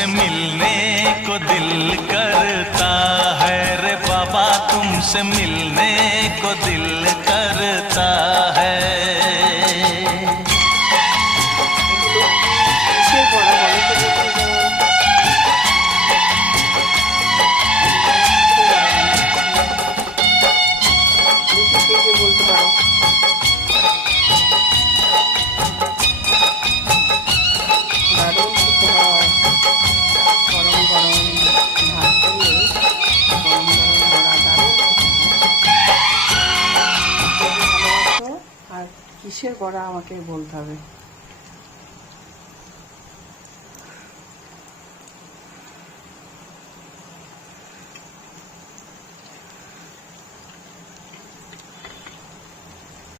तुमसे मिलने को दिल करता है रे बाबा, तुमसे मिलने को दिल करता है। কিসের বড়া আমাকে বলতে হবে।